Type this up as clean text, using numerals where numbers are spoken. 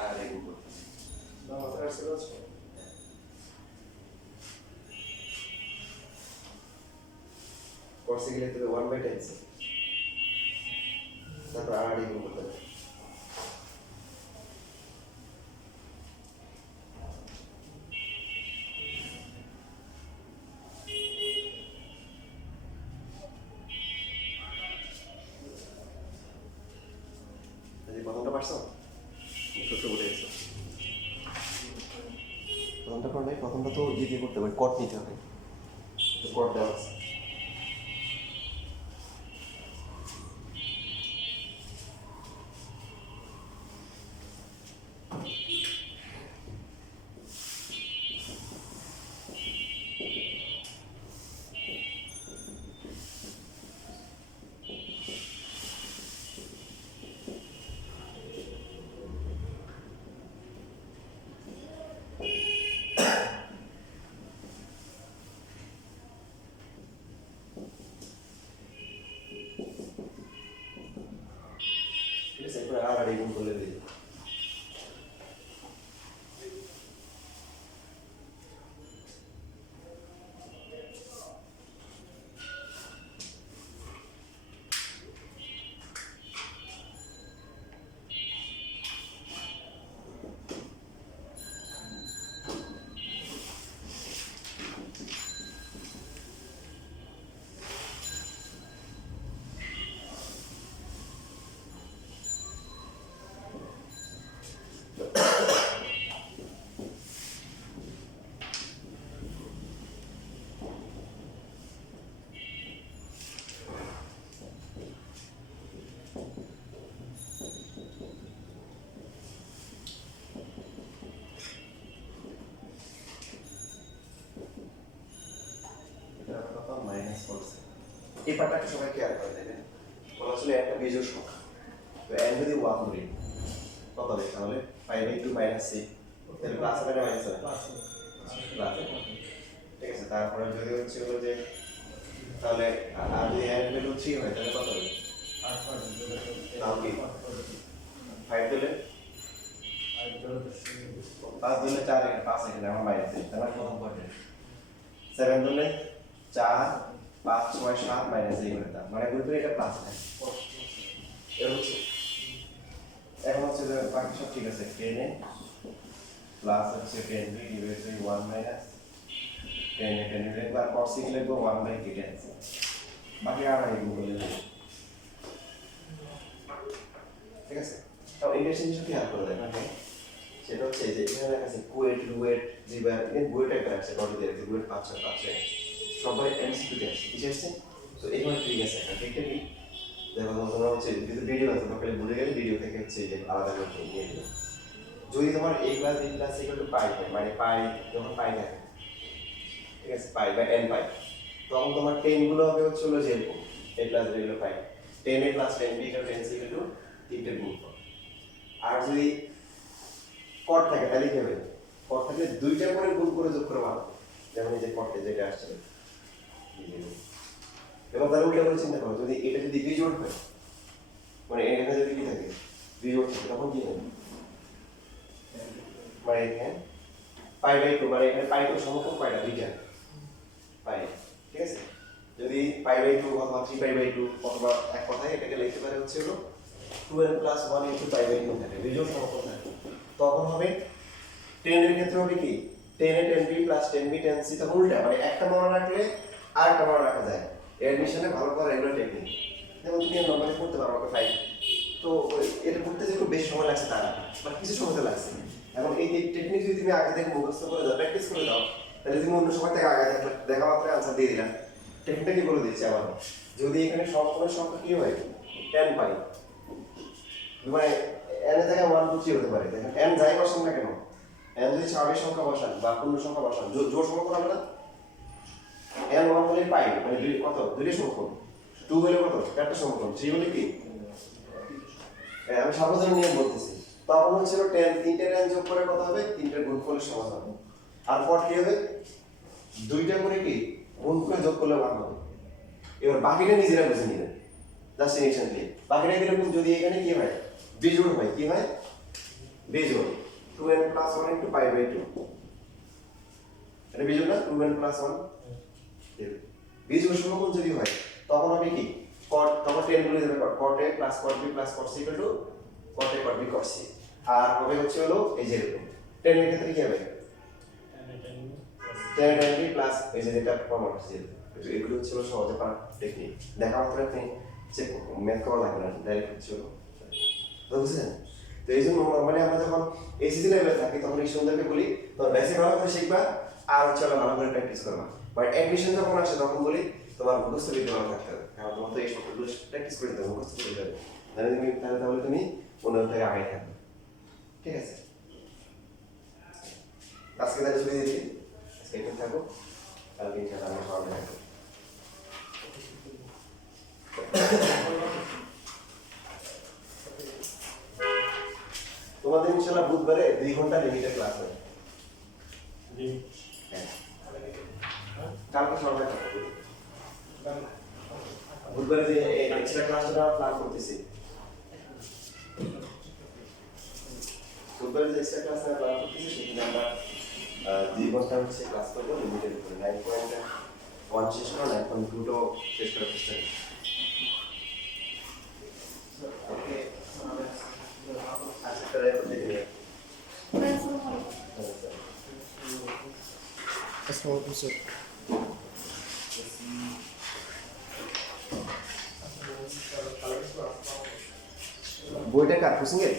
আর এই গুণ করতেছি না মাথায় আসছে না করতে গেলে তো 1/10 তারপর আর এই গুণ করতে হবে প্রথমটা পারছো ছোট বলে গেছো প্রথমটা করলে প্রথমটা তো ইয়ে দিয়ে করতে হবে কট নিতে হবে তো কট দেওয়া আছে ঠিক আছে এরপরে আর এই গুণ করলে দিয়ে মাইনাস করছে এই পার্টটা সবাই কেয়ার করে দেবেন বলা আসলে একটা বিজোড় সংখ্যা তো n যদি 1 ধরি কত হবে তাহলে 5/2 মাইনাস 6 তাহলে প্লাস হবে না মাইনাস হবে প্লাস ঠিক আছে তারপরে যদি হচ্ছে হলো যে তাহলে আর যদি n ভ্যালু 3 হয় তাহলে কত হবে 5 দিলে 5 দিলে 4 এখানে 5 এখানে আমার মাইনাস তাহলে প্রথম কোয়াড্রেন্ট 7 দিলে 4 5 6 7 মাইনাস এই করে দাও মানে গুণ করে এটা প্লাস হয় এর হচ্ছে এখন হচ্ছে যে বাকি সব ঠিক আছে 10 এ প্লাস হচ্ছে 10 বি ডিভাইড বাই 1 মাইনাস 10 এ 10 এর একবার cos সিগলে লিখবো 1/10 বাকি আর এই গুণ করে দেব ঠিক আছে তাও এই জিনিসটা কি হাল করে দেন মানে সেটা হচ্ছে যে এখানে লেখা আছে কুয়েট রুয়েট জিবা এই বুয়েট একটা আছে ডট দিয়ে আছে বুয়েট 5 6 5 6 সবাই এমসিকিউ তে আছে ঠিক আছে তো এইখানে ঠিক আছে একটা ঠিকঠাক কি দেখো তোমরা হচ্ছে যদি ভিডিও আছে তাহলে ভুলে গেলে ভিডিও থেকে হচ্ছে যে আলাদা করে নিয়ে নিও যদি তোমার a প্লাস b প্লাস পাই হয় মানে পাই যখন পাই থাকে ঠিক আছে পাই বা n পাই তখন তোমার 10 গুলো হবে হচ্ছে হলো যে এরকম a প্লাস b গুলো পাই 10 a প্লাস 10 b এর 10 সিগল টু তিনটে গুণ আর যদি কট থাকে তাহলে কি হবে কট থাকলে দুইটা করে গুণ করে যোগ করে ভালো যেমন এই যে কটে যেটা আসছে এবার তার উল্টা করে চিন্তা করো যদি এটা যদি বিজোড় হয় মানে এখানে যদি কি থাকে বিজোড় থাকে তখন কি হবে মানে এখানে π/2 মানে এখানে π2 সমকোণ পাইটা দুইটা পাই ঠিক আছে যদি π/2 অথবা 3π/2 অথবা এক কথায় এটাকে লিখতে পারে হচ্ছে হলো 2n + 1 * π/2 থাকে বিজোড় সমকোণ থাকে তখন হবে 10 এর ক্ষেত্রে হবে কি 10 এ 10b + 10b 10c তখন উল্টা মানে একটা মনে রাখলে আরেকটা মনে রাখা যায় এডমিশনে ভালো করা এগুলো টেকনিক যেমন তুমি নরমালি পড়তে পারো আমাকে ফাইল তো এটা পড়তে যে খুব বেশি সময় লাগছে তা না বাট কিছু সময় তো লাগছে এখন এই টেকনিক যদি তুমি আগে থেকে মুখস্থ করে দাও প্র্যাকটিস করে দাও তাহলে তুমি অন্য সময় থেকে আগে দেখা মাত্র আনসার দিয়ে দিলাম টেকনিকটা কি বলে দিচ্ছি আবার যদি এখানে সবসময় সংখ্যা কি হয় 10 পাই মানে n এর জায়গায় 1 2 3 হতে পারে দেখেন n যাই বসান না কেন n যদি স্বাভাবিক সংখ্যা বসান বা পূর্ণ সংখ্যা বসান জোড় সমকোণ হবে না n 1 হলে পাই মানে দুই কত দুইটা সমকোণ 2 হলে কত চারটা সমকোণ 3 হলে কি আমি সর্বজনীন নিয়ম বলতেছি তখন হচ্ছিল 10 তিনটে n যোগ করে কত হবে তিনটের গুণফলের সমান হবে আর পর কি হবে দুইটা করে কি গুণ করে যোগ করলে 1 হবে এবার বাকিটা নিজেরা বুঝে নেবেন জাস্ট ইনস্ট্যান্টলি বাকিটা এরকম যদি এখানে কি হয় বিজোড় হয় কি হয় বিজোড় 2n plus 1 into pi by 2 এটা বিজোড় না 2n plus 1 বিজোড় সমকোণ যদি হয় তখন হবে কি cot তখন 10 গুলো যাবে cot a plus cot b plus cot c equal to cot a cot b cot c আর হবে হচ্ছে হলো এই যে এরকম 10 এর ক্ষেত্রে কি হবে 10 tan b plus এই যে যেটা প্রমাণ হচ্ছে এগুলো হচ্ছে হলো সহজে পাওয়ার টেকনিক দেখা মাত্র আপনি চেক ম্যাথ করা লাগবে না ডাইরেক্ট হচ্ছে হলো বুঝছেন তো এই জন্য নরমালি আমরা যখন এসিসি লেভেলে থাকি তখন এই সুন্দরকে বলি তোমার বেসিক ভালো করে শিখবা আর হচ্ছে ভালো করে প্র্যাকটিস করবা বাট অ্যাডমিশন যখন আসে তখন বলি তোমার মুখস্থ বিদ্যা ভালো থাকতে হবে কারণ তোমার তো এই সবগুলো প্র্যাকটিস করে দিতে হবে মুখস্থ করতে হবে তাহলে তুমি মনের থেকে আগে থাকবে ঠিক আছে আজকে তাহলে ছুটি দিচ্ছি আজকে এখানে থাকো কালকে ইনশাআল্লাহ আমরা সবাই থাকবো তোমাদের ইনশাআল্লাহ বুধবারে 2 ঘন্টা লিমিটেড ক্লাস হবে কালকে সবাই থাকবে বুধবারে যে এক্সট্রা ক্লাসটা প্ল্যান করতেছি বুধবারে যে এক্সট্রা ক্লাসটা প্ল্যান করতেছি সেখানে আমরা 2 ঘন্টা হচ্ছে ক্লাস করবো লিমিটেড করে 9.1 শেষ করো 9.2 টো শেষ করার চেষ্টা করি ওকে আচ্ছা তাহলে দেখি Assalamualaikum sir. বইটা কার কোচিং এর